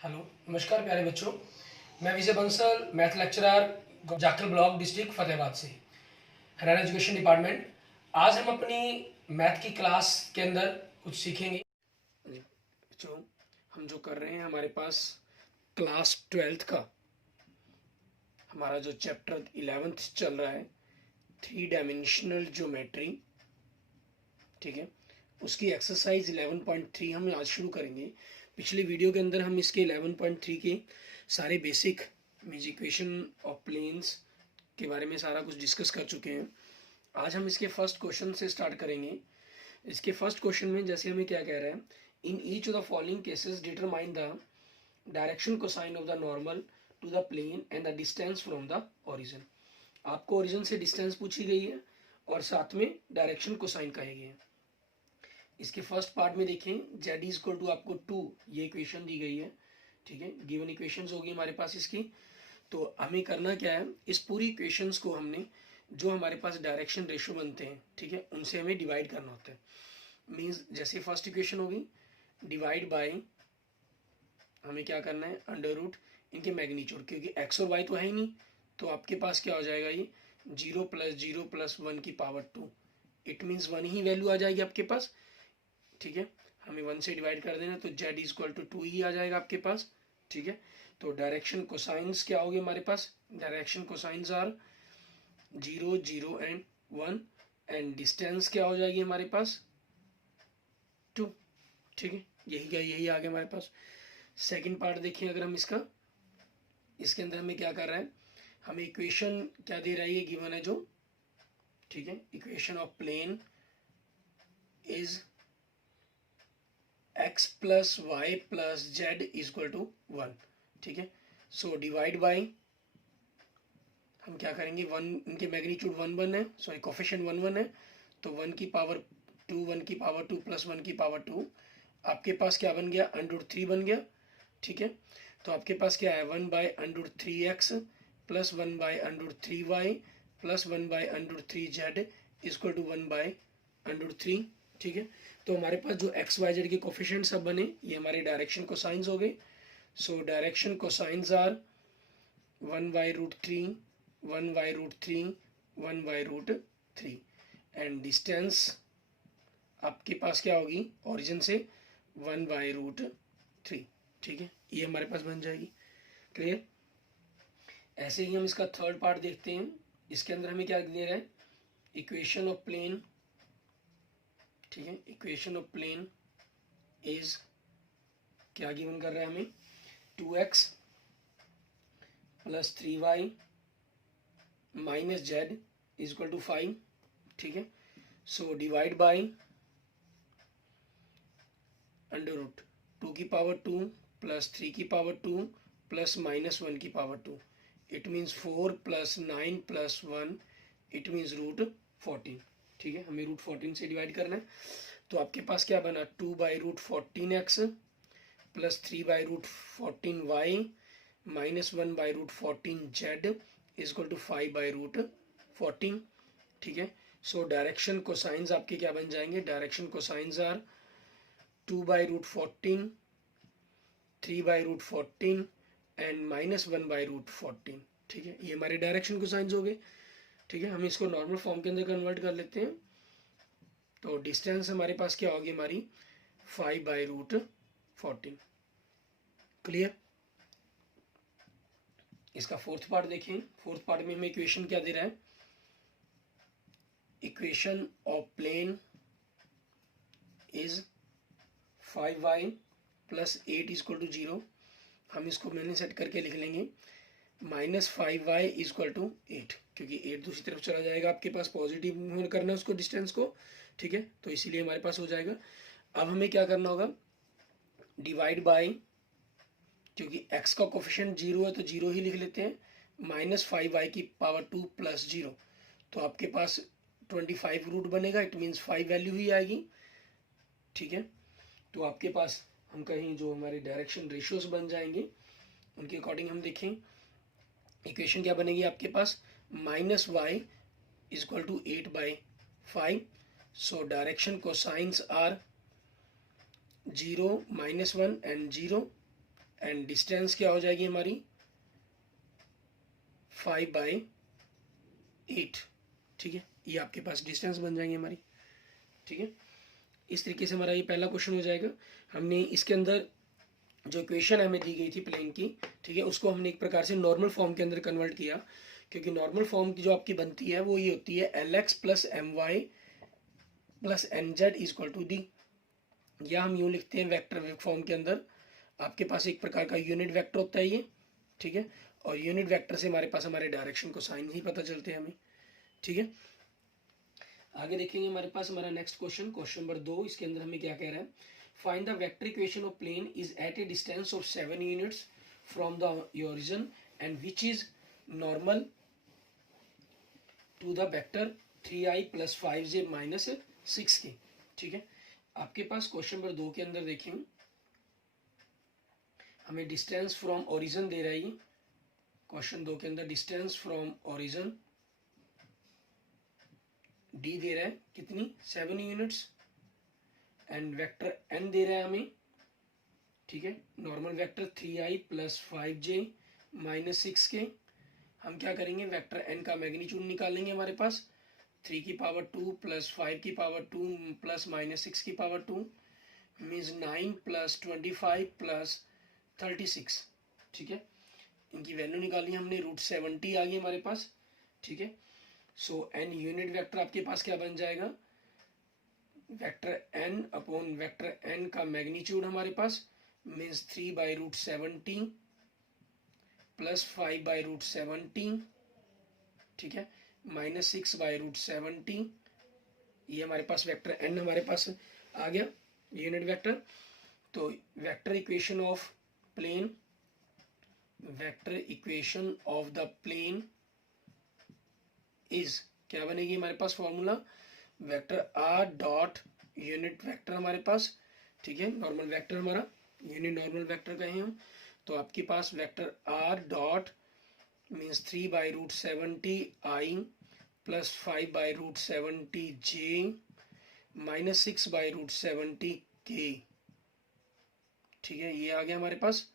Hello, नमस्कार प्यारे बच्चों। मैं Vijay Bansal, math lecturer, Jakhal block, district Fatehabad से, हरियाणा एजुकेशन डिपार्टमेंट। आज हम अपनी मैथ की क्लास के अंदर कुछ सीखेंगे। बच्चों, हम जो कर रहे हैं, हमारे पास क्लास 12th का हमारा जो चैप्टर 11th चल रहा है, 3 डायमेंशनल ज्योमेट्री, ठीक है, उसकी एक्सरसाइज 11.3 हम आज शुरू करेंगे। पिछले वीडियो के अंदर हम इसके 11.3 के सारे बेसिक इक्वेशन ऑफ प्लेन्स के बारे में सारा कुछ डिस्कस कर चुके हैं। आज हम इसके फर्स्ट क्वेश्चन से स्टार्ट करेंगे। इसके फर्स्ट क्वेश्चन में जैसे हमें क्या कह रहा है, in each of the following cases determine the direction cosine of the normal to the plane and the distance from the origin. आपको ओरिजिन से डिस्टेंस पूछी गई है और साथ में डायरेक्शन कोसाइन कहे गए हैं। इसके फर्स्ट पार्ट में देखें, z इज इक्वल टू आपको 2, ये इक्वेशन दी गई है, ठीक है, गिवन इक्वेशंस होगी हमारे पास इसकी। तो हमें करना क्या है, इस पूरी इक्वेशंस को हमने जो हमारे पास डायरेक्शन रेशियो बनते हैं, ठीक है, उनसे हमें डिवाइड करना होता है। मीन्स जैसे फर्स्ट इक्वेशन होगी, डिवाइड बाय, हमें क्या करना है, अंडर रूट इनके मैग्नीट्यूड, क्योंकि x और y तो है ही नहीं, तो आपके पास क्या हो जाएगा, ये 0 + 0 + 1 की पावर 2, इट मीन्स 1 ही वैल्यू आ जाएगी आपके पास, ठीक है। हमें 1 से डिवाइड कर देना, तो z इक्वल टू 2 ही आ जाएगा आपके पास, ठीक है। तो डायरेक्शन कोसाइंस क्या होगी हमारे पास, direction cosines are 0, 0 and 1, and distance क्या हो जाएगी हमारे पास 2, ठीक है। यही आ गया हमारे पास। सेकंड पार्ट देखिए, अगर हम इसके अंदर हमें क्या कर रहा है, हमें इक्वेशन क्या दे रहा है, ये गिवन है जो, ठीक है, equation of plane is x + y + z = 1, ठीक है। सो डिवाइड बाय, हम क्या करेंगे, 1 इनके मैग्नीट्यूड 1 1 है, सॉरी कोफिशिएंट 1 1 है, तो 1 की पावर 2, 1 की पावर 2 + 1 की पावर 2, आपके पास क्या बन गया, √3 बन गया, ठीक है। तो आपके पास क्या है, 1/√3x + 1/√3y + 1/√3z = 1/√3, ठीक है। तो हमारे पास जो x y z के कोफिशिएंट सब बने, ये हमारे डायरेक्शन कोसाइंस हो गए। So direction cosines are 1/√3, 1/√3, 1/√3, and distance आपके पास क्या होगी, ओरिजिन से 1/√3, ठीक है, ये हमारे पास बन जाएगी। क्लियर। ऐसे ही हम इसका थर्ड पार्ट देखते हैं। इसके अंदर हमें क्या दे रहा है, इक्वेशन ऑफ प्लेन, ठीक है, इक्वेशन ऑफ प्लेन इज क्या गिवन कर रहा है हमें, 2x + 3y - z = 5, ठीक है। सो डिवाइड बाय √2 की पावर 2 + 3 की पावर 2 + -1 की power 2, it means 4 + 9 + 1, it means √14, ठीक है। हमें √14 से डिवाइड करना है, तो आपके पास क्या बना, 2/√14x + 3/√14y - 1/√14z = 5/√14, ठीक है। सो डायरेक्शन कोसाइंस आपके क्या बन जाएंगे, डायरेक्शन कोसाइंस आर 2/√14, 3/√14 एंड -1/√14, ठीक है। ये हमारे डायरेक्शन कोसाइंस हो गए, ठीक है। हम इसको नॉर्मल फॉर्म के अंदर कन्वर्ट कर लेते हैं, तो डिस्टेंस हमारे पास क्या होगी, हमारी 5/√14। क्लियर। इसका फोर्थ पार्ट देखें। फोर्थ पार्ट में हमें इक्वेशन क्या दे रहा है, equation of plane is 5y + 8 = 0। हम इसको मैंने सेट करके लिख लेंगे, -5y = 8, क्योंकि 8 दूसरी तरफ चला जाएगा, आपके पास पॉजिटिव करना है उसको, डिस्टेंस को, ठीक है, तो इसीलिए हमारे पास हो जाएगा। अब हमें क्या करना होगा, डिवाइड बाय, क्योंकि x का कोफिशिएंट 0 है तो 0 ही लिख लेते हैं, -5y की पावर 2 + 0, तो आपके पास 25 रूट बनेगा, इट मीन्स 5 वैल्यू ही आएगी, ठीक है। तो आपके पास हम कहीं जो हमारे डायरेक्शन रेशियोज बन जाएंगे, उनके अकॉर्डिंग हम देखें, इक्वेशन क्या बनेगी आपके पास, -y = 8/5, so direction cosines are 0, -1 and 0, and distance क्या हो जाएगी हमारी 5/8, ठीक है। ये आपके पास डिस्टेंस बन जाएंगे हमारी, ठीक है। इस तरीके से हमारा ये पहला क्वेश्चन हो जाएगा। हमने इसके अंदर जो इक्वेशन हमें दी गई थी प्लेन की, ठीक है, उसको हमने एक प्रकार से नॉर्मल फॉर्म के अंदर कन्वर्ट किया, क्योंकि नॉर्मल फॉर्म की जो आपकी बनती है वो ये होती है LX + MY + NZ = D, या हम यूँ लिखते हैं वेक्टर फॉर्म के अंदर। आपके पास एक प्रकार का यूनिट वेक्टर होता है ये, ठीक है, और यूनिट वेक्टर से हमारे पास हमारे डायरेक्शन को साइन ही पता चलते हैं हमें, ठीक है। आगे देखेंगे हमारे पास हमारा नेक्स्ट क्वेश्चन नंबर 2। इसके अंदर हमें क्या कह रहा है, find the vector equation of plane is at a distance of 7 units from the origin and which is normal to the vector 3i + 5j - 6k, ठीक है। आपके पास क्वेश्चन नंबर 2 के अंदर देखें, हमें डिस्टेंस फ्रॉम ओरिजिन दे रहा है। क्वेश्चन 2 के अंदर डिस्टेंस फ्रॉम ओरिजिन डी दे रहा है, कितनी 7 यूनिट्स, एंड वेक्टर n दे रहा है हमें, ठीक है। Normal vector 3i + 5j - 6k। हम क्या करेंगे, वेक्टर n का मैग्नीट्यूड निकालेंगे। हमारे पास 3 की पावर 2 + 5 की पावर 2 + -6 की पावर 2 मीन्स 9 + 25 + 36, ठीक है। इनकी वैल्यू निकाली हमने, √70 आ गई हमारे पास, ठीक है। सो n यूनिट वेक्टर आपके पास क्या बन जाएगा, vector n upon vector n का मैग्नीट्यूड हमारे पास मीन्स 3/√70 + 5/√70, ठीक है, -6/√70। ये हमारे पास वेक्टर n हमारे पास आ गया यूनिट वेक्टर। तो vector equation of plane, vector equation of the plane is क्या बनेगी हमारे पास formula, vector r dot unit vector हमारे पास, ठीक है, नॉर्मल वेक्टर हमारा, यूनिट नॉर्मल वेक्टर कहें हम, तो आपके पास vector r dot means 3/√70 i + 5/√70 j - 6/√70 k, ठीक है। ये आ गया हमारे पास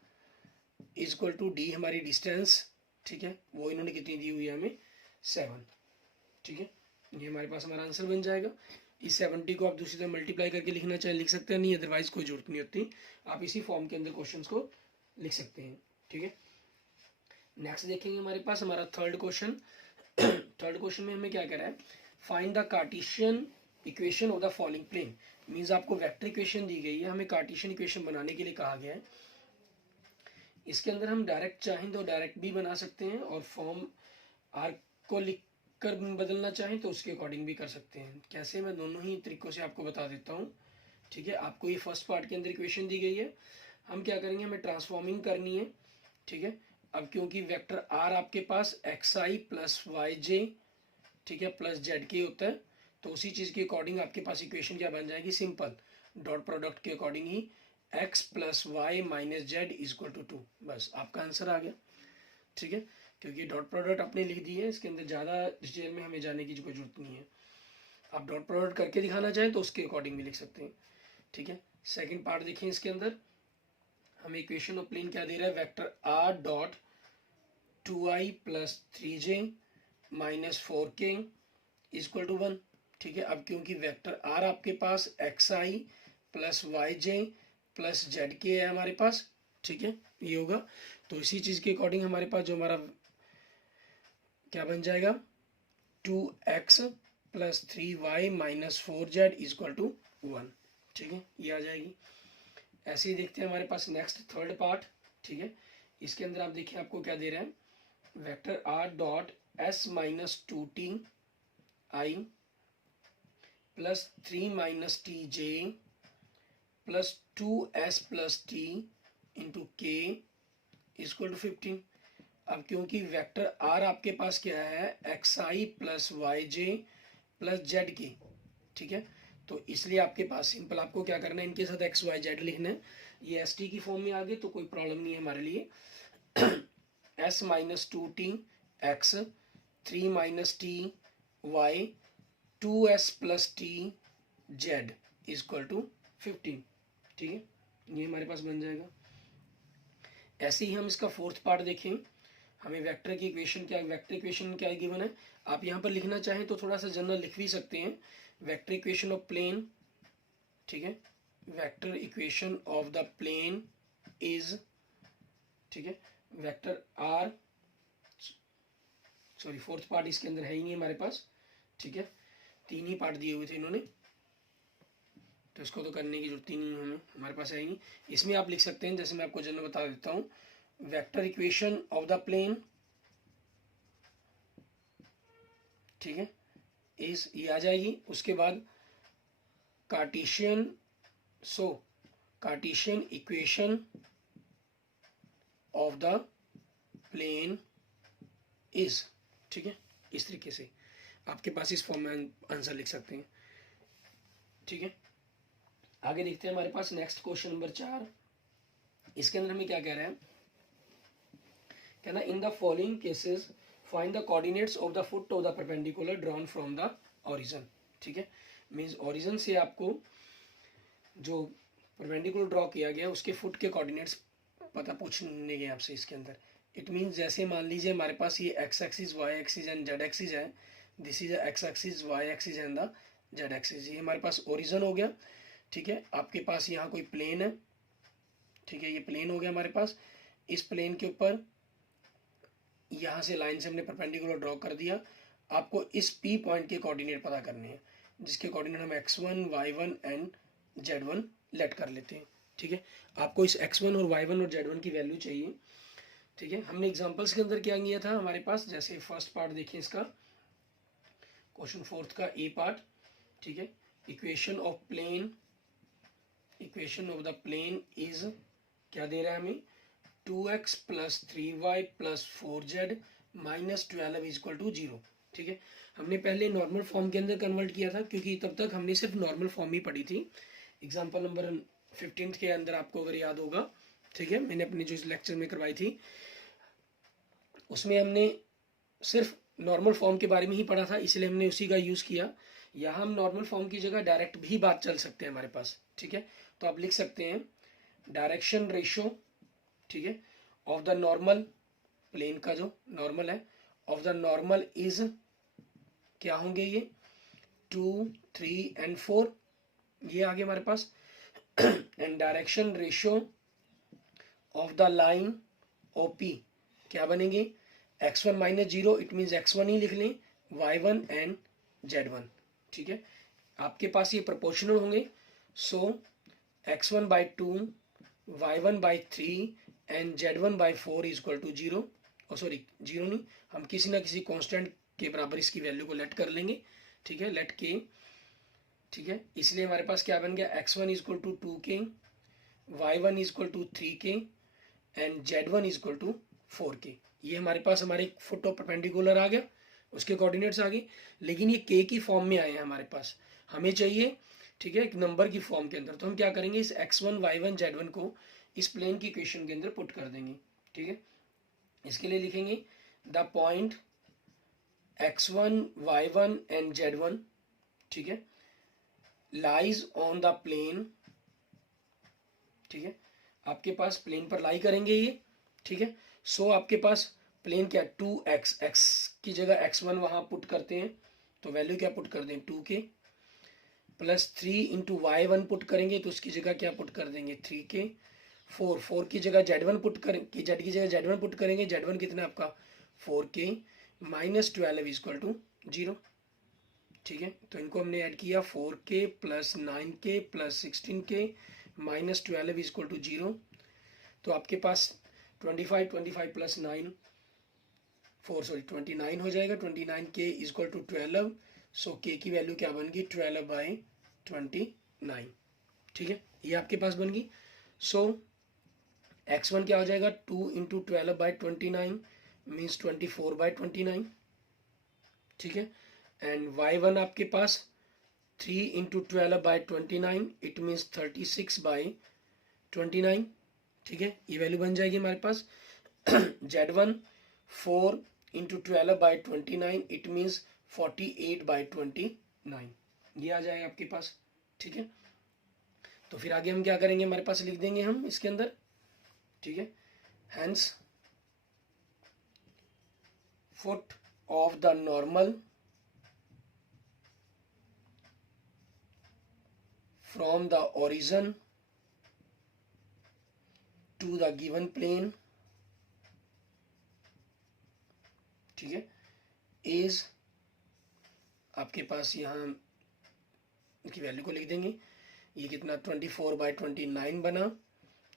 = d हमारी डिस्टेंस, ठीक है, वो इन्होंने कितनी दी हुई है हमें 7, ठीक है। ये हमारे पास हमारा आंसर बन जाएगा। इस 70 को आप दूसरी तरह मल्टीप्लाई करके लिखना चाहे लिख सकते हैं, नहीं अदरवाइज कोई जरूरत नहीं होती, आप इसी फॉर्म के अंदर क्वेश्चंस को लिख सकते हैं, ठीक है। नेक्स्ट देखेंगे हमारे पास हमारा थर्ड क्वेश्चन। थर्ड क्वेश्चन में हमें क्या कह रहा है, find the Cartesian equation of the following plane. Means आपको वेक्टर इक्वेशन दी गई है, हमें कार्टेशियन इक्वेशन बनाने के लिए कहा गया है। इसके अंदर हम डायरेक्ट चाहें तो डायरेक्ट भी बना सकते हैं, और फॉर्म आर को लिख कर बदलना चाहें तो उसके अकॉर्डिंग भी कर सकते हैं। कैसे, मैं दोनों ही तरीकों से आपको बता देता हूँ, ठीक है। आपको ये फर्स्ट पार्ट के अंदर इक्वेशन दी गई है, हम क्या करेंगे, हमें ट्रांसफॉर्मिंग करनी है, ठीक है। अब क्योंकि वेक्टर आर आपके पास xi + yj, ठीक है, + zk होता है, तो उसी चीज़ के अकॉर्डिंग आपके पास इक्वेशन क्या बन जाएगी, सिंपल डॉट प्रोडक्ट के अकॉर्डिंग ही x + y - z = 2, बस आपका आंसर आ गया, ठीक है। क्योंकि डॉट प्रोडक्ट आपने लिख दी है, इसके अंदर ज़्यादा डिटेल में हमें जाने की कोई जरूरत नहीं है। आप डॉट प्रोडक्ट करके दिखाना चाहें तो उसके अकॉर्डिंग भी लिख सकते हैं, ठीक है। सेकंड पार्ट देखें, इसके अंदर हमें इक्वेशन ऑफ प्लेन क्या दे रहा है, vector r dot 2i + 3j - 4k = 1, ठीक है। अब क्योंकि वेक्टर r आपके पास xi + yj + zk है हमारे पास, ठीक है, ये होगा, तो इसी चीज़ के अकॉर्डिंग हमारे पास जो हमारा क्या बन जाएगा, 2x + 3y - 4z = 1, ठीक है, ये आ जाएगी। ऐसे ही देखते हैं हमारे पास नेक्स्ट थर्ड पार्ट, ठीक है। इसके अंदर आप देखिए आपको क्या दे रहे हैं, vector r dot s - 2t i + 3 - tj + 2s + t × k = 15। अब क्योंकि वेक्टर r आपके पास क्या है, xi + yj + zk, ठीक है, तो इसलिए आपके पास सिंपल आपको क्या करना है, इनके साथ x y z लिखना है। ये एस टी की फॉर्म में आ गए तो कोई प्रॉब्लम नहीं है हमारे लिए। s - 2t x 3 - t y 2s + t z = 15, ठीक है, ये हमारे पास बन जाएगा। ऐसे ही हम इसका फोर्थ पार्ट देखें। हमें वेक्टर की इक्वेशन क्या, वेक्टर इक्वेशन क्या गिवन है, आप यहाँ पर लिखना चाहें तो थोड़ा सा जनरल लिख भी सकते हैं। वेक्टर इक्वेशन ऑफ प्लेन, ठीक है, vector equation of the plane is, ठीक है, vector r, sorry fourth part इसके अंदर है ही नहीं हमारे पास, ठीक है, 3 ही पार्ट दिए हुए थे इन्होंने, तो इसको तो करने की जरूरत ही नहीं है, हमारे पास है ही नहीं। इसमें आप लिख सकते हैं, जैसे मैं आपको जनरल बता देता हूँ, vector equation of the plane, ठीक है, इस ये आ जाएगी। उसके बाद Cartesian, so Cartesian equation of the plane is, ठीक है, इस तरीके से आपके पास इस फॉर्म में आंसर लिख सकते हैं, ठीक है। आगे देखते हैं हमारे पास नेक्स्ट क्वेश्चन नंबर 4। इसके अंदर हमें क्या कह रहा है, कहना in the following cases find the coordinates of the foot of the perpendicular drawn from the origin, ठीक है, मींस ओरिजिन से आपको जो परपेंडिकुलर ड्रॉ किया गया उसके फुट के कोऑर्डिनेट्स पता पूछने गए आपसे इसके अंदर। इट मीन्स जैसे मान लीजिए हमारे पास ये X axis, Y axis and Z axis है, this is X axis, Y axis and the Z axis, ये हमारे पास ओरिजिन हो गया, ठीक है। आपके पास यहाँ कोई प्लेन है, ठीक है, ये प्लेन हो गया हमारे पास। इस प्लेन के ऊपर यहाँ से लाइन से हमने परपेंडिकुलर ड्रॉ कर दिया। आपको इस पी पॉइंट के कोऑर्डिनेट पता करने हैं, जिसके कोऑर्डिनेट हम x1, y1 and z1 late कर लेते हैं, ठीक है। आपको इस x1 और y1 और z1 की वैल्यू चाहिए, ठीक है। हमने एग्जांपल्स के अंदर क्या किया था हमारे पास, जैसे फर्स्ट पार्ट देखिए इसका, क्वेश्चन फोर्थ का ए पार्ट, ठीक है, equation of plane, equation of the plane is क्या दे रहा है हमें, 2x plus 3y plus 4z minus 12 is equal to 0, ठीक है। हमने पहले नॉर्मल फॉर्म के अंदर कन्वर्ट किया था, क्योंकि तब तक हमने सिर्फ नॉर्मल फॉर्म ही पढ़ी थी। एग्जाम्पल नंबर 15 के अंदर आपको अगर याद होगा, ठीक है, मैंने अपने जो इस लेक्चर में करवाई थी उसमें हमने सिर्फ नॉर्मल फॉर्म के बारे में ही पढ़ा था, इसलिए हमने उसी का यूज़ किया। यहाँ हम नॉर्मल फॉर्म की जगह डायरेक्ट भी बात चल सकते हैं हमारे पास, ठीक है। तो आप लिख सकते हैं डायरेक्शन रेशो, ठीक है, ऑफ द नॉर्मल, प्लेन का जो नॉर्मल है, ऑफ द नॉर्मल इज क्या होंगे ये 2, 3 एंड 4, ये आगे हमारे पास। And direction ratio of the line OP क्या बनेंगे, x1 minus 0, it means x1 ही लिख लें, y1 एंड z1, ठीक है। आपके पास ये प्रोपोर्शनल होंगे, so x1 by 2, y1 by 3 and z1 by 4 is equal to 0, और सॉरी 0 नहीं, हम किसी ना किसी कांस्टेंट के बराबर इसकी वैल्यू को लेट कर लेंगे, ठीक है, लेट के, ठीक है। इसलिए हमारे पास क्या बन गया, x1 is equal to 2k, y1 is equal to 3k and z1 is equal to 4k। ये हमारे पास हमारे फुट ऑफ परपेंडिकुलर आ गया, उसके कोऑर्डिनेट्स आ गए, लेकिन ये k की फॉर्म में आए हैं हमारे पास, हमें चाहिए, ठीक है, एक नंबर की फॉर्म के अंदर। तो हम क्या करेंगे, इस x1, y1, z1 को इस प्लेन की इक्वेशन के अंदर पुट कर देंगे, ठीक है। इसके लिए लिखेंगे the point x1, y1 and z1, ठीक है, लाइज ऑन द प्लेन, ठीक है, आपके पास प्लेन पर लाई करेंगे ये, ठीक है। सो आपके पास प्लेन क्या, 2x, x की जगह x1 वहां पुट करते हैं, तो वैल्यू क्या पुट कर दें 2k, plus 3 into y1 put करेंगे तो उसकी जगह क्या पुट कर देंगे 3k, 4 की जगह z1 पुट करेंगे, z की जगह z1 पुट करेंगे, z1 कितना आपका 4k minus 12 is equal to 0, ठीक है। तो इनको हमने ऐड किया 4k plus 9k plus 16k minus 12 is equal to 0, तो आपके पास 25 प्लस 9 29 हो जाएगा, 29k is equal to 12, so k की वैल्यू क्या बन गई 12 बाई 29, ठीक है, ये आपके पास बन गई। सो x1 क्या हो जाएगा 2 इंटू 12 बाई 29 मीन्स 24 बाई 29, ठीक है। एंड y1 आपके पास 3 into 12 by 29, it means 36 by 29, ठीक है, ये वैल्यू बन जाएगी हमारे पास। z1 4 into 12 by 29, it means 48 by 29, ये आ जाएगा आपके पास, ठीक है। तो फिर आगे हम क्या करेंगे, हमारे पास लिख देंगे हम इसके अंदर, ठीक है, hence foot of the normal from the origin to the given plane, ठीक है, इज, आपके पास यहाँ की वैल्यू को लिख देंगे, ये कितना 24/29 बना,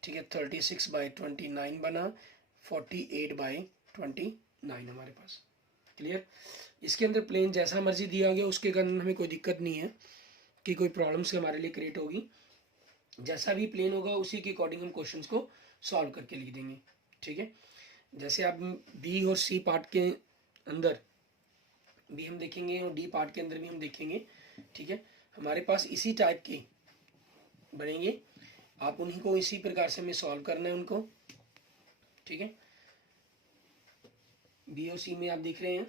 ठीक है, 36/29 बना, 48/29 हमारे पास। क्लियर। इसके अंदर प्लेन जैसा मर्जी दिया गया उसके कारण हमें कोई दिक्कत नहीं है कि कोई प्रॉब्लम्स हमारे लिए क्रिएट होगी। जैसा भी प्लेन होगा उसी के अकॉर्डिंग हम क्वेश्चंस को सॉल्व करके लिख देंगे, ठीक है। जैसे आप बी और सी पार्ट के अंदर भी हम देखेंगे और डी पार्ट के अंदर भी हम देखेंगे, ठीक है, हमारे पास इसी टाइप के बनेंगे, आप उन्हीं को इसी प्रकार से हमें सॉल्व करना है उनको, ठीक है। बी और सी में आप देख रहे हैं,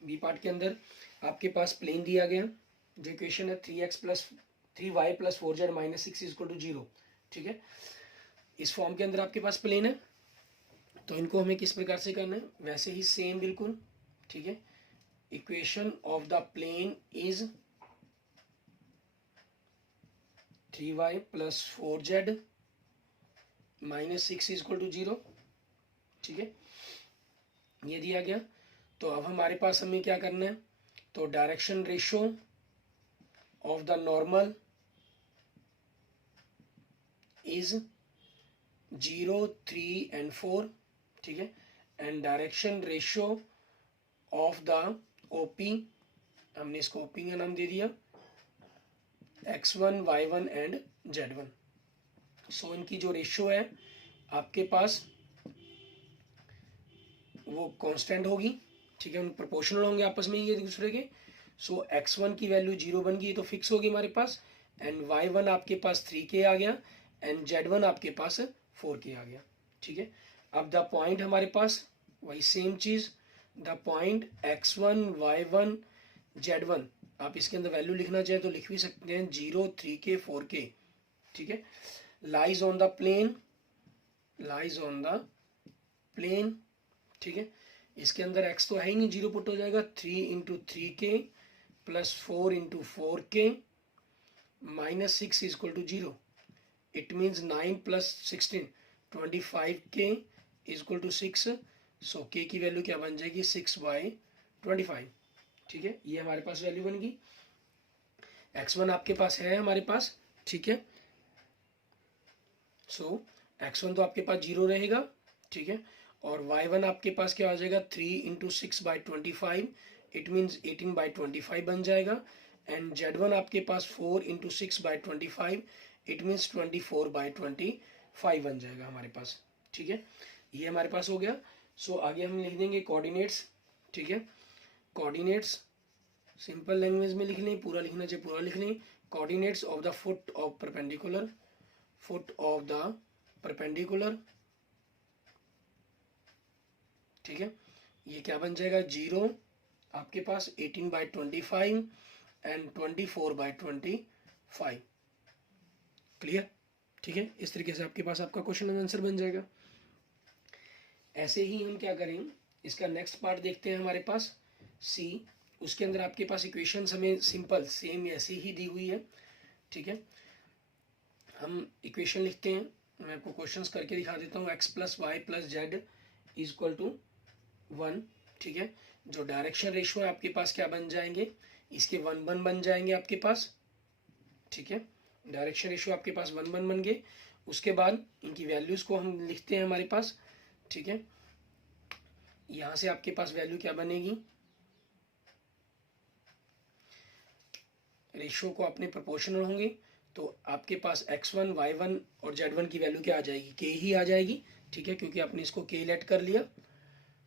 बी पार्ट के अंदर आपके पास प्लेन दिया गया, जो इक्वेशन है 3y + 4z - 6 = 0, ठीक है। इस फॉर्म के अंदर आपके पास प्लेन है, तो इनको हमें किस प्रकार से करना है, वैसे ही सेम बिल्कुल, ठीक है। Equation of the plane is 3y + 4z - 6 = 0, ठीक है, ये दिया गया। तो अब हमारे पास हमें क्या करना है, तो direction ratio of the normal is 0, 3 and 4, ठीक है, and direction ratio of the OP, हमने इसको ओपी का नाम दे दिया, x1, y1 एंड z1। सो इनकी जो रेशो है आपके पास वो कांस्टेंट होगी, ठीक है, उन प्रोपोर्शनल होंगे आपस में ये दूसरे के। सो x1 की वैल्यू 0 बन गई तो फिक्स होगी हमारे पास, एंड y1 आपके पास 3k आ गया, एंड z1 आपके पास 4k आ गया, ठीक है। अब द पॉइंट हमारे पास वही सेम चीज, the point x1, y1, z1, आप इसके अंदर वैल्यू लिखना चाहें तो लिख भी सकते हैं, 0, 3k, 4k, ठीक है, lies on the plane, lies on the plane, ठीक है। इसके अंदर x तो है ही नहीं, 0 पुट हो जाएगा, 3 × 3k + 4 × 4k - 6 = 0, it means 9 + 16 25k = 6, so k की वैल्यू क्या बन जाएगी, 6/25, ठीक है, ये हमारे पास वैल्यू बन गई। x1 आपके पास है हमारे पास, ठीक है, सो x1 तो आपके पास 0 रहेगा, ठीक है, और y1 आपके पास क्या आ जाएगा, 3 × 6/25, इट मीन्स 18/25 बन जाएगा, एंड z1 आपके पास 4 × 6/25, इट मीन्स 24/25 बन जाएगा हमारे पास, ठीक है, ये हमारे पास हो गया। सो आगे हम लिख देंगे कोऑर्डिनेट्स, ठीक है, कोऑर्डिनेट्स सिंपल लैंग्वेज में लिख लें, पूरा लिखना चाहिए पूरा लिख लें, coordinates of the foot of perpendicular, foot of the perpendicular, ठीक है, ये क्या बन जाएगा, 0 आपके पास 18/25 एंड 24/25, क्लियर, ठीक है। इस तरीके से आपके पास आपका क्वेश्चन एंड आंसर बन जाएगा। ऐसे ही हम क्या करें, इसका नेक्स्ट पार्ट देखते हैं हमारे पास सी, उसके अंदर आपके पास इक्वेशंस हमें सिंपल सेम ऐसी ही दी हुई है, ठीक है। हम इक्वेशन लिखते हैं, मैं आपको क्वेश्चंस करके दिखा देता हूँ, x + y + z = 1, ठीक है, जो डायरेक्शन रेशो है आपके पास क्या बन जाएंगे, इसके 1 बन जाएंगे आपके पास, ठीक है, डायरेक्शन रेशो आपके पास 1 बन गए। उसके बाद इनकी वैल्यूज को हम लिखते हैं हमारे पास, ठीक है, यहां से आपके पास वैल्यू क्या बनेगी, रेशियो को अपने प्रोपोर्शनल होंगे, तो आपके पास x1, y1 और z1 की वैल्यू क्या आ जाएगी, k ही आ जाएगी, ठीक है, क्योंकि आपने इसको k लेट कर लिया,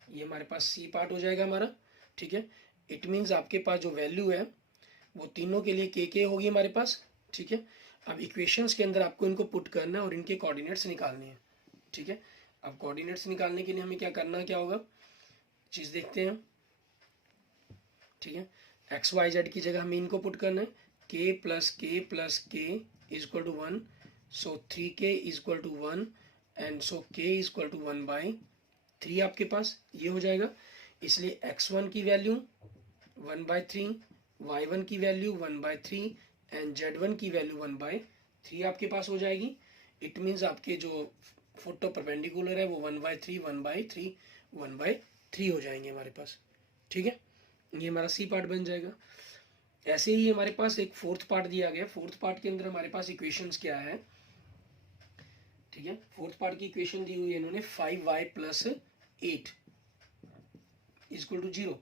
ये हमारे पास सी पार्ट हो जाएगा हमारा, ठीक है। इट मीन्स आपके पास जो वैल्यू है वो तीनों के लिए k होगी हमारे पास, ठीक है। अब इक्वेशंस के अंदर आपको इनको पुट करना है और इनके कोऑर्डिनेट्स निकालने हैं, ठीक है। अब कोऑर्डिनेट्स निकालने के लिए हमें क्या करना, क्या होगा, चीज़ देखते हैं, ठीक है। एक्स वाई जेड की जगह हमें इनको पुट करना है, k + k + k = 1, so 3k = 1 and so k is equal to 1/3 आपके पास ये हो जाएगा। इसलिए x1 की वैल्यू 1/3, y1 की वैल्यू 1/3 एंड z1 की वैल्यू 1/3 आपके पास हो जाएगी। इट मीन्स आपके जो फुट ऑफ परपेंडिकुलर है वो 1/3 1/3 1/3 हो जाएंगे हमारे पास। ठीक है, ये हमारा सी पार्ट बन जाएगा। ऐसे ही हमारे पास एक फोर्थ पार्ट दिया गया। फोर्थ पार्ट के अंदर हमारे पास इक्वेशंस क्या है, ठीक है। फोर्थ पार्ट की इक्वेशन दी हुई है इन्होंने 5y + 8 इक्वल टू 0,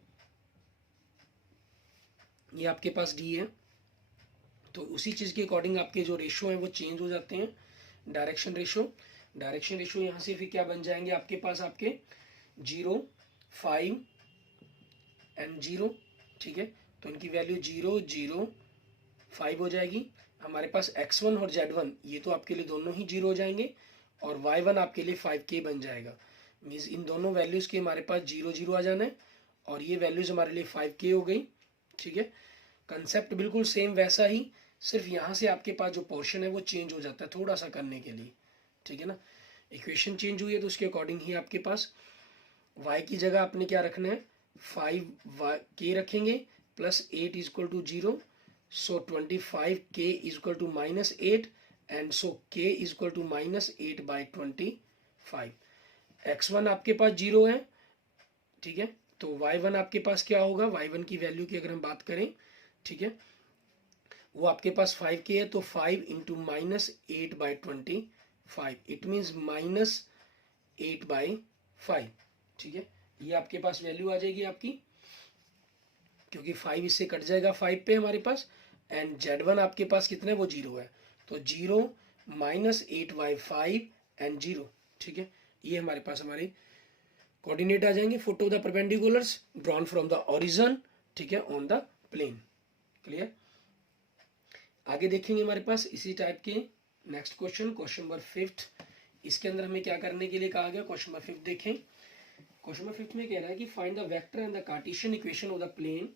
ये आपके पास डी है। तो उसी चीज के अकॉर्डिंग आपके जो रेशो है वो चेंज हो जाते हैं। डायरेक्शन रेशो यहाँ से फिर क्या बन जाएंगे आपके पास, आपके 0 5 एंड 0, ठीक है। तो इनकी वैल्यू 0 0 5 हो जाएगी। हमारे पास x1 और z1 ये तो आपके लिए दोनों ही 0 हो जाएंगे और y1 आपके लिए 5k बन जाएगा। मीन्स इन दोनों वैल्यूज के हमारे पास 0 0 आ जाना है और ये वैल्यूज हमारे लिए 5k हो गई। ठीक है, कंसेप्ट बिल्कुल सेम वैसा ही, सिर्फ यहाँ से आपके पास जो पोर्शन है वो चेंज हो जाता है थोड़ा सा करने के लिए। ठीक है ना, इक्वेशन चेंज हुई है तो उसके अकॉर्डिंग ही आपके पास y की जगह आपने क्या रखना है, 5k रखेंगे plus 8 is equal to 0। So 25k is equal to -8 and so k is equal to -8/25। x1 आपके पास 0 है, ठीक है। तो y1 आपके पास क्या होगा, y1 की वैल्यू की अगर हम बात करें, ठीक है, वो आपके पास 5k है। तो 5 इंटू -8/25, इट मीन्स -8/5। ठीक है, ये आपके पास वैल्यू आ जाएगी आपकी, क्योंकि 5 इससे कट जाएगा 5 पे हमारे पास। एंड z1 आपके पास कितना है, वो 0 है। तो 0 -8/5 एंड 0। ठीक है, ये हमारे पास हमारे कोऑर्डिनेट आ जाएंगे। Foot of the perpendiculars drawn from the origin, ठीक है, ऑन द प्लेन। क्लियर। आगे देखेंगे हमारे पास इसी टाइप के नेक्स्ट क्वेश्चन नंबर 5। इसके अंदर हमें क्या करने के लिए कहा गया, क्वेश्चन नंबर 5 देखें। क्वेश्चन नंबर 5 में कह रहा है कि find the vector and the Cartesian equation of the plane.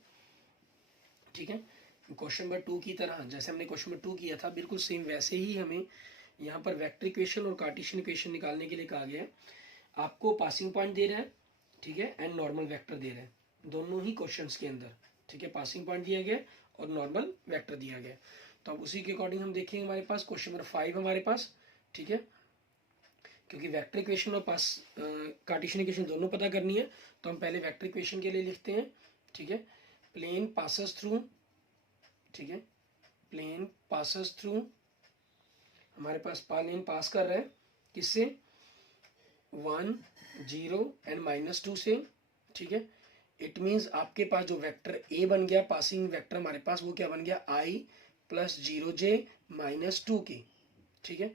ठीक है, क्वेश्चन नंबर 2 की तरह जैसे हमने क्वेश्चन नंबर 2 किया था बिल्कुल सेम वैसे ही हमें यहाँ पर वेक्टर इक्वेशन और कार्टेशियन इक्वेशन निकालने के लिए कहा गया है। आपको पासिंग पॉइंट दे रहा है, ठीक है, एंड नॉर्मल वेक्टर दे रहा है दोनों ही क्वेश्चंस के अंदर। ठीक है, पासिंग पॉइंट दिया गया और नॉर्मल वेक्टर दिया गया। तो अब उसी के अकॉर्डिंग हम देखेंगे हमारे पास क्वेश्चन नंबर 5 हमारे पास। ठीक है, क्योंकि वेक्टर इक्वेशन और कार्टेशियन इक्वेशन दोनों पता करनी है तो हम पहले वेक्टर इक्वेशन के लिए लिखते हैं। ठीक है, प्लेन पासेस थ्रू, ठीक है, प्लेन पासेस थ्रू, हमारे पास प्लेन पास कर रहा है किससे, 1 0 एंड -2 से। ठीक है, इट मीन्स आपके पास जो वेक्टर ए बन गया पासिंग वेक्टर हमारे पास, वो क्या बन गया, i + 0j - 2k। ठीक है,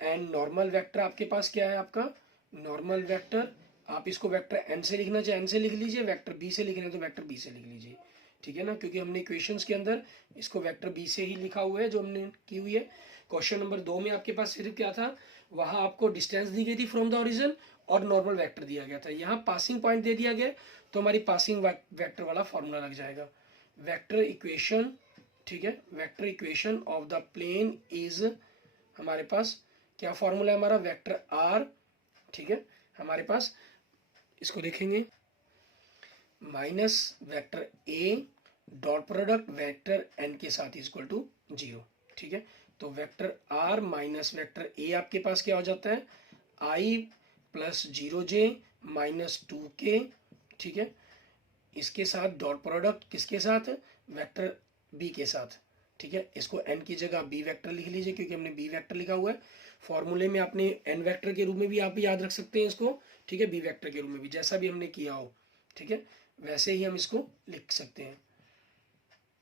एंड नॉर्मल वेक्टर आपके पास क्या है, आपका नॉर्मल वेक्टर, आप इसको वेक्टर n से लिखना चाहे n से लिख लीजिए, वेक्टर b से लिखना है तो वेक्टर b से लिख लीजिए। ठीक है ना, क्योंकि हमने इक्वेशंस के अंदर इसको वेक्टर b से ही लिखा हुआ है जो हमने की हुई है। क्वेश्चन नंबर 2 में आपके पास सिर्फ क्या था, वहां आपको डिस्टेंस दी गई थी फ्रॉम द ओरिजिन और नॉर्मल वेक्टर दिया गया था। यहाँ पासिंग पॉइंट दे दिया गया तो हमारी पासिंग वेक्टर वाला फॉर्मूला लग जाएगा, वेक्टर इक्वेशन। ठीक है, vector equation of the plane is, हमारे पास क्या फॉर्मूला है हमारा, वेक्टर आर। ठीक है, हमारे पास इसको देखेंगे minus vector a dot product vector n के साथ इक्वल टू 0। ठीक है, तो vector r minus vector a आपके पास क्या हो जाता है, i + 0j - 2k। ठीक है, इसके साथ डॉट प्रोडक्ट किसके साथ, वेक्टर बी के साथ। ठीक है, इसको n की जगह b वेक्टर लिख लीजिए क्योंकि हमने b वेक्टर लिखा हुआ है। फॉर्मूले में आपने n वेक्टर के रूप में भी आप याद रख सकते हैं इसको। ठीक है, b वेक्टर के रूप में भी, जैसा भी हमने किया हो, ठीक है, वैसे ही हम इसको लिख सकते हैं।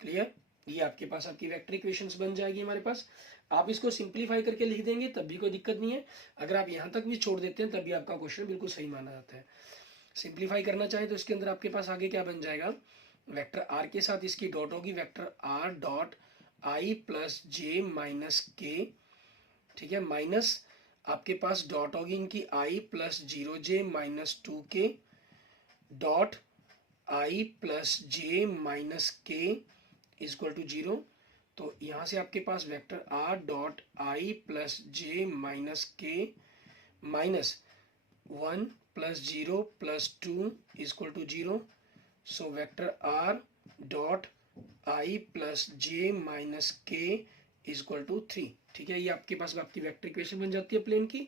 क्लियर, ये आपके पास आपकी वेक्टर इक्वेशंस बन जाएगी हमारे पास। आप इसको सिंप्लीफाई करके लिख देंगे तब भी कोई दिक्कत नहीं है, अगर आप यहाँ तक भी छोड़ देते हैं तब भी आपका क्वेश्चन बिल्कुल सही माना जाता है। सिंप्लीफाई करना चाहें तो इसके अंदर आपके पास आगे क्या बन जाएगा, वेक्टर आर के साथ इसकी डॉट होगी, vector R dot i + j - k। ठीक है, माइनस आपके पास डॉट होगी इनकी i + 0j - 2k dot i + j - k equal to 0। तो यहाँ से आपके पास vector r dot i + j - k minus 1 plus 0 plus 2 equal to 0. So vector R dot I plus J minus K equal to 3. ठीक है, ये आपके पास आपकी वेक्टर इक्वेशन बन जाती है प्लेन की,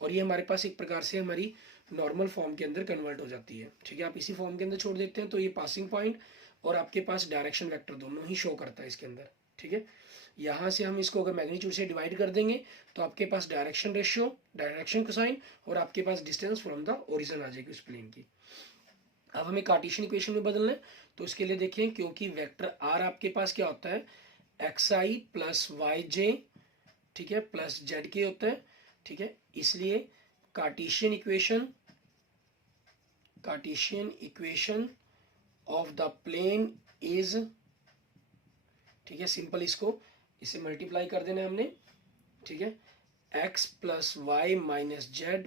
और ये हमारे पास एक प्रकार से हमारी नॉर्मल फॉर्म के अंदर कन्वर्ट हो जाती है. ठीक है, आप इसी फॉर्म के अंदर छोड़ देते हैं तो ये पासिंग पॉइंट और आपके पास डायरेक्शन वेक्टर दोनों ही शो करता है इसके अंदर. ठीक है, यहाँ से हम इसको अगर मैग्नीट्यूड से डिवाइड कर देंगे तो आपके पास डायरेक्शन रेशियो, डायरेक्शन कोसाइन और आपके पास डिस्टेंस फ्रॉम द ओरिजिन आ जाएगी उस प्लेन की. अब हमें कार्टेशियन इक्वेशन में बदलना है, तो इसके लिए देखें, क्योंकि वेक्टर आर आपके पास क्या होता है, एक्स आई प्लस वाई जे, ठीक है, प्लस जेड के होता है. ठीक है, इसलिए Cartesian equation of the plane is, ठीक है, सिंपल इसे मल्टीप्लाई कर देना है हमने. ठीक है, x plus y minus z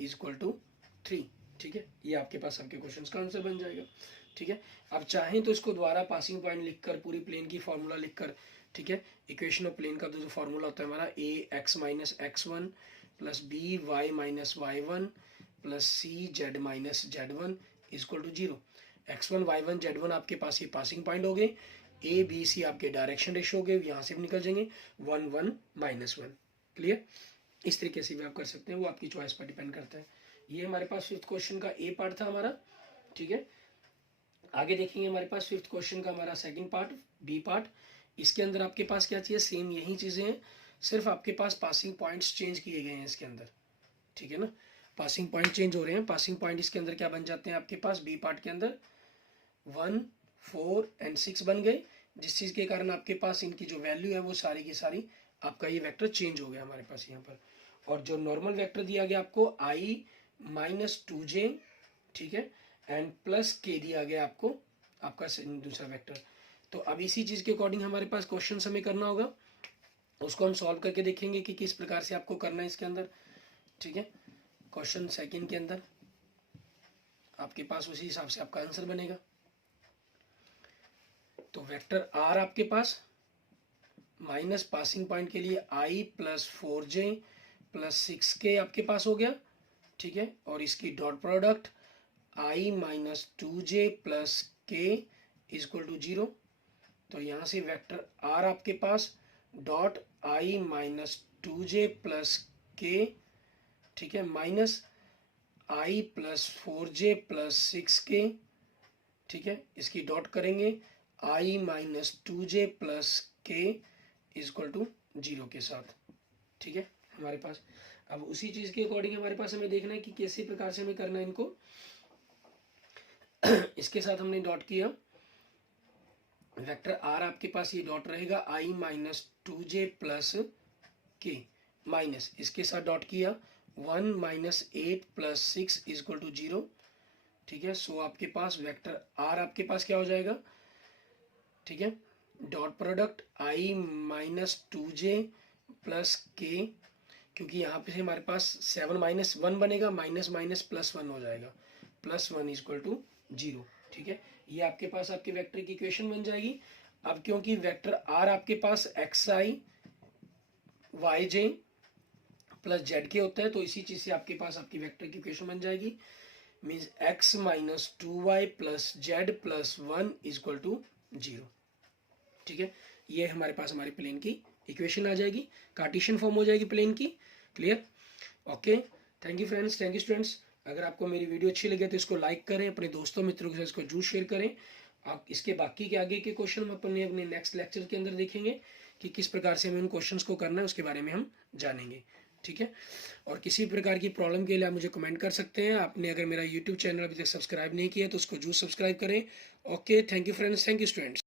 equal to 3. ठीक है, ये आपके पास आपके क्वेश्चन का आंसर बन जाएगा. ठीक है, अब चाहें तो इसको दोबारा पासिंग पॉइंट लिखकर पूरी प्लेन की फॉर्मूला लिखकर, ठीक है, इक्वेशन ऑफ प्लेन का जो फॉर्मूला होता है हमारा, A X minus X one plus B Y minus Y one plus C Z minus Z one equal to 0. x1 y1 z1 आपके पास ये पासिंग पॉइंट हो गए, ए बी सी आपके डायरेक्शन रेशियो हो गए, यहाँ से भी निकल जाएंगे 1 1 माइनस 1. क्लियर, इस तरीके से भी आप कर सकते हैं, वो आपकी चॉइस पर डिपेंड करता है. ये हमारे पास फिफ्थ क्वेश्चन का ए पार्ट था हमारा. ठीक है, आगे देखेंगे हमारे पास फिफ्थ क्वेश्चन का हमारा सेकंड पार्ट, बी पार्ट. इसके अंदर आपके पास क्या चाहिए, सेम यही चीज़ें हैं, सिर्फ आपके पास पासिंग पॉइंट्स चेंज किए गए हैं इसके अंदर. ठीक है ना, पासिंग पॉइंट चेंज हो रहे हैं. पासिंग पॉइंट इसके अंदर क्या बन जाते हैं आपके पास, बी पार्ट के अंदर 1 4 एंड 6 बन गए, जिस चीज़ के कारण आपके पास इनकी जो वैल्यू है वो सारी की सारी आपका ये वेक्टर चेंज हो गया हमारे पास यहाँ पर. और जो नॉर्मल वेक्टर दिया गया आपको आई माइनस 2j, ठीक है, एंड प्लस के दिया गया आपको आपका दूसरा वेक्टर. तो अब इसी चीज़ के अकॉर्डिंग हमारे पास क्वेश्चन हमें करना होगा, उसको हम सॉल्व करके देखेंगे कि किस प्रकार से आपको करना है इसके अंदर. ठीक है, क्वेश्चन सेकंड के अंदर आपके पास उसी हिसाब से आपका आंसर बनेगा. तो वेक्टर आर आपके पास माइनस पासिंग पॉइंट के लिए आई प्लस 4j प्लस 6k आपके पास हो गया. ठीक है, और इसकी dot product I minus 2j plus k equal to 0. तो यहाँ से वेक्टर आर आपके पास dot I minus 2j plus k, ठीक है, माइनस आई प्लस 4j प्लस 6k. ठीक है, इसकी डॉट करेंगे i minus 2j plus k equal to 0 के साथ. ठीक है, हमारे पास अब उसी चीज़ के अकॉर्डिंग हमारे पास हमें देखना है कि कैसे प्रकार से हमें करना है इनको. इसके साथ हमने डॉट किया, वेक्टर आर आपके पास ये डॉट रहेगा i minus 2j plus k minus, इसके साथ डॉट किया 1 माइनस 8 प्लस 6 इक्वल टू 0. ठीक है, सो आपके पास वेक्टर आर आपके पास क्या हो जाएगा, ठीक है, dot product I minus 2j plus k, क्योंकि यहाँ पे हमारे पास 7 माइनस 1 बनेगा, माइनस माइनस प्लस 1 हो जाएगा, प्लस 1 इक्वल टू 0. ठीक है, ये आपके पास आपके वेक्टर की इक्वेशन बन जाएगी. अब क्योंकि वेक्टर आर आपके पास एक्स आई वाई जे प्लस जेड के होता है, तो इसी चीज़ से आपके पास आपकी वेक्टर की इक्वेशन बन जाएगी, means x minus 2y plus z plus 1 equal to 0. ठीक है, ये हमारे पास हमारे प्लेन की इक्वेशन आ जाएगी, कार्टेशियन फॉर्म हो जाएगी प्लेन की. Clear, okay, thank you friends, thank you students. अगर आपको मेरी वीडियो अच्छी लगे तो इसको लाइक करें, अपने दोस्तों मित्रों के साथ इसको जरूर शेयर करें. आप इसके बाकी के आगे के क्वेश्चन हम अपने नेक्स्ट लेक्चर के अंदर देखेंगे कि किस प्रकार से हमें उन क्वेश्चंस को करना है, उसके बारे में हम जानेंगे. ठीक है, और किसी प्रकार की प्रॉब्लम के लिए आप मुझे कमेंट कर सकते हैं. आपने अगर मेरा यूट्यूब चैनल अभी तक सब्सक्राइब नहीं किया तो उसको जरूर सब्सक्राइब करें. Okay, thank you friends, thank you students.